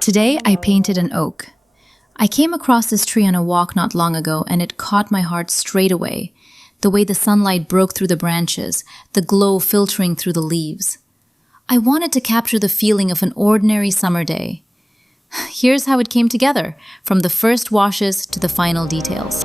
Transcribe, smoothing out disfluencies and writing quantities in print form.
Today, I painted an oak. I came across this tree on a walk not long ago, and it caught my heart straight away. The way the sunlight broke through the branches, the glow filtering through the leaves. I wanted to capture the feeling of an ordinary summer day. Here's how it came together, from the first washes to the final details.